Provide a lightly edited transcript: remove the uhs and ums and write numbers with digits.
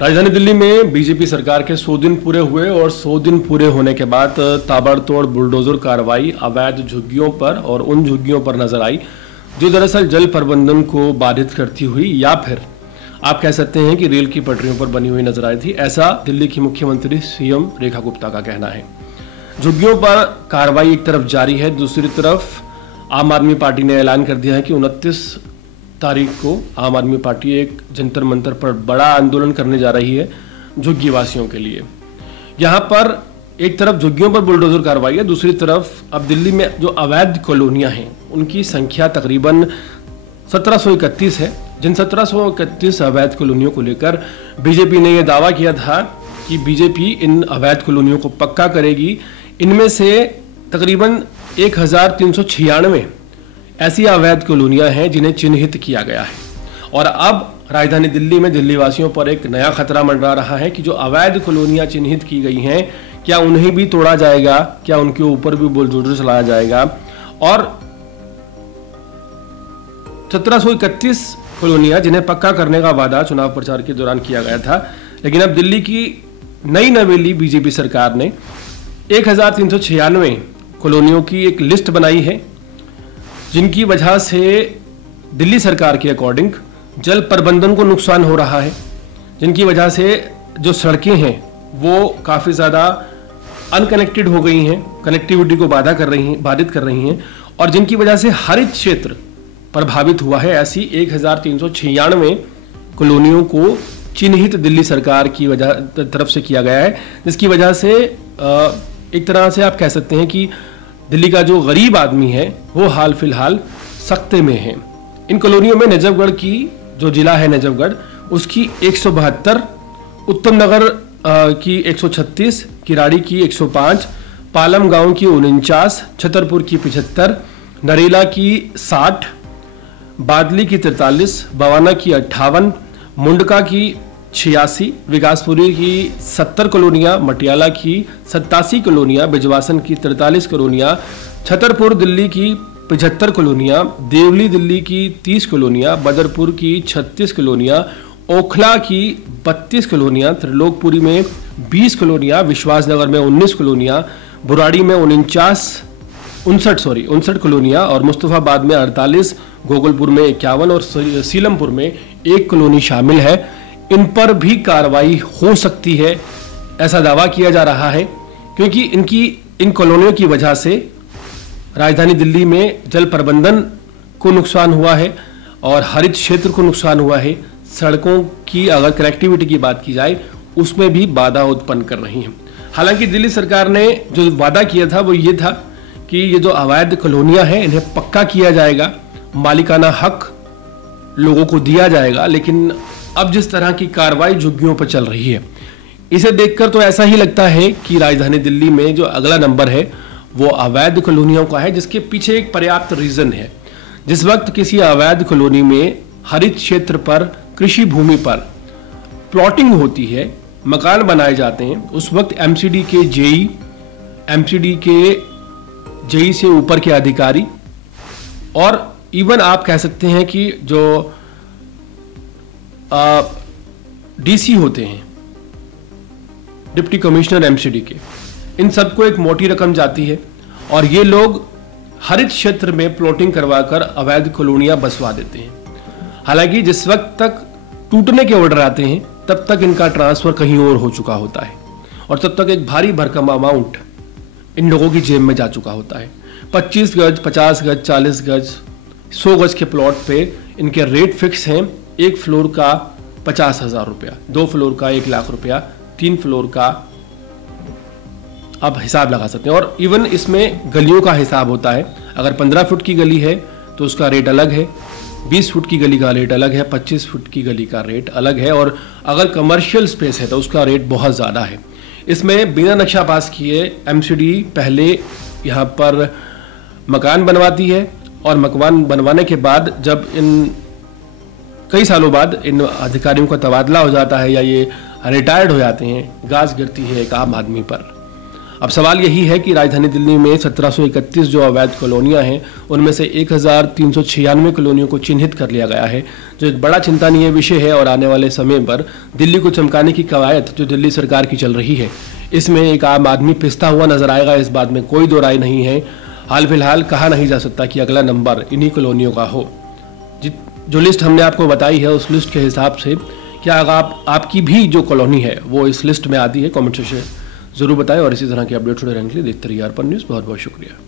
राजधानी दिल्ली में बीजेपी सरकार के 100 दिन पूरे हुए और 100 दिन पूरे होने के बाद ताबड़तोड़ बुलडोजर कार्रवाई अवैध झुग्गियों पर और उन झुग्गियों पर नजर आई जो दरअसल जल प्रबंधन को बाधित करती हुई या फिर आप कह सकते हैं कि रेल की पटरियों पर बनी हुई नजर आई थी। ऐसा दिल्ली की मुख्यमंत्री सीएम रेखा गुप्ता का कहना है। झुग्गियों पर कार्रवाई एक तरफ जारी है, दूसरी तरफ आम आदमी पार्टी ने ऐलान कर दिया है कि 29 तारीख को आम आदमी पार्टी एक जंतर मंतर पर बड़ा आंदोलन करने जा रही है झुग्गी वासियों के लिए। यहाँ पर एक तरफ झुग्गियों पर बुलडोजर कार्रवाई है, दूसरी तरफ अब दिल्ली में जो अवैध कॉलोनियां हैं उनकी संख्या तकरीबन 1731 है। जिन 1731 अवैध कॉलोनियों को लेकर बीजेपी ने यह दावा किया था कि बीजेपी इन अवैध कॉलोनियों को पक्का करेगी। इनमें से तकरीबन 1396 ऐसी अवैध कॉलोनियां हैं जिन्हें चिन्हित किया गया है। और अब राजधानी दिल्ली में दिल्ली वासियों पर एक नया खतरा मंडरा रहा है कि जो अवैध कॉलोनियां चिन्हित की गई हैं क्या उन्हें भी तोड़ा जाएगा, क्या उनके ऊपर भी बुलडोजर चलाया जाएगा। और 1731 कॉलोनियां जिन्हें पक्का करने का वादा चुनाव प्रचार के दौरान किया गया था, लेकिन अब दिल्ली की नई नवेली बीजेपी सरकार ने 1396 कॉलोनियों की एक लिस्ट बनाई है जिनकी वजह से दिल्ली सरकार के अकॉर्डिंग जल प्रबंधन को नुकसान हो रहा है, जिनकी वजह से जो सड़कें हैं वो काफ़ी ज़्यादा अनकनेक्टेड हो गई हैं, कनेक्टिविटी को बाधित कर रही हैं और जिनकी वजह से हरित क्षेत्र प्रभावित हुआ है। ऐसी 1396 कॉलोनियों को चिन्हित दिल्ली सरकार की तरफ से किया गया है, जिसकी वजह से एक तरह से आप कह सकते हैं कि दिल्ली का जो गरीब आदमी है वो हाल फिलहाल सख्ते में है। इन कॉलोनियों में नजफगढ़ की जो जिला है नजफगढ़ उसकी 172, उत्तम नगर की 136, किराड़ी की 105, पालम गांव की 49, छतरपुर की 75, नरेला की 60, बादली की 43, बवाना की 58, मुंडका की 86, विकासपुरी की 70 कॉलोनियाँ, मटियाला की 87 कॉलोनियाँ, बिजवासन की 43 कॉलोनियाँ, छतरपुर दिल्ली की 75 कॉलोनियाँ, देवली दिल्ली की 30 कॉलोनियाँ, बदरपुर की 36 कॉलोनियाँ, ओखला की 32 कॉलोनियाँ, त्रिलोकपुरी में 20 कॉलोनियाँ, विश्वासनगर में 19 कॉलोनियाँ, बुराड़ी में 59 कॉलोनियाँ और मुस्तफाबाद में 48, गोकुलपुर में 51 और सीलमपुर में 1 कॉलोनी शामिल है। इन पर भी कार्रवाई हो सकती है ऐसा दावा किया जा रहा है, क्योंकि इन कॉलोनियों की वजह से राजधानी दिल्ली में जल प्रबंधन को नुकसान हुआ है और हरित क्षेत्र को नुकसान हुआ है। सड़कों की अगर कनेक्टिविटी की बात की जाए उसमें भी बाधा उत्पन्न कर रही हैं। हालांकि दिल्ली सरकार ने जो वादा किया था वो ये था कि ये जो अवैध कॉलोनियां हैं इन्हें पक्का किया जाएगा, मालिकाना हक लोगों को दिया जाएगा। लेकिन अब जिस तरह की कार्रवाई झुग्गियों पर चल रही है इसे देखकर तो ऐसा ही लगता है कि राजधानी दिल्ली में जो अगला नंबर है वो अवैध कॉलोनियों का है, जिसके पीछे एक पर्याप्त रीजन है। जिस वक्त किसी अवैध कॉलोनी में हरित क्षेत्र पर, कृषि भूमि पर प्लॉटिंग होती है, मकान बनाए जाते हैं, उस वक्त एमसीडी के जेई से ऊपर के अधिकारी और इवन आप कह सकते हैं कि जो डीसी होते हैं, डिप्टी कमिश्नर एमसीडी के, इन सबको एक मोटी रकम जाती है और ये लोग हरित क्षेत्र में प्लॉटिंग करवाकर अवैध कॉलोनियां बसवा देते हैं। हालांकि जिस वक्त तक टूटने के ऑर्डर आते हैं तब तक इनका ट्रांसफर कहीं और हो चुका होता है और तब तक एक भारी भरकम अमाउंट इन लोगों की जेब में जा चुका होता है। 25 गज, 50 गज, 40 गज, 100 गज के प्लॉट पे इनके रेट फिक्स हैं। एक फ्लोर का 50,000 रुपया, 2 फ्लोर का 1 लाख रुपया, 3 फ्लोर का आप हिसाब लगा सकते हैं। और इवन इसमें गलियों का हिसाब होता है। अगर 15 फुट की गली है तो उसका रेट अलग है, 20 फुट की गली का रेट अलग है, 25 फुट की गली का रेट अलग है और अगर कमर्शियल स्पेस है तो उसका रेट बहुत ज़्यादा है। इसमें बिना नक्शा पास किए एमसीडी पहले यहाँ पर मकान बनवाती है और मकान बनवाने के बाद जब कई सालों बाद इन अधिकारियों का तबादला हो जाता है या ये रिटायर्ड हो जाते हैं, गाज गिरती है एक आम आदमी पर। अब सवाल यही है कि राजधानी दिल्ली में 1731 जो अवैध कॉलोनियां हैं उनमें से 1396 कॉलोनियों को चिन्हित कर लिया गया है, जो एक बड़ा चिंतनीय विषय है। और आने वाले समय पर दिल्ली को चमकाने की कवायद जो दिल्ली सरकार की चल रही है, इसमें एक आम आदमी पिसता हुआ नजर आएगा, इस बात में कोई दो राय नहीं है। हाल फिलहाल कहा नहीं जा सकता कि अगला नंबर इन्हीं कॉलोनियों का हो। जो लिस्ट हमने आपको बताई है उस लिस्ट के हिसाब से क्या आपकी भी जो कॉलोनी है वो इस लिस्ट में आती है? कमेंट सेक्शन जरूर बताएं और इसी तरह के अपडेट रहने के लिए देखते रहिए अर्पण न्यूज़। बहुत बहुत शुक्रिया।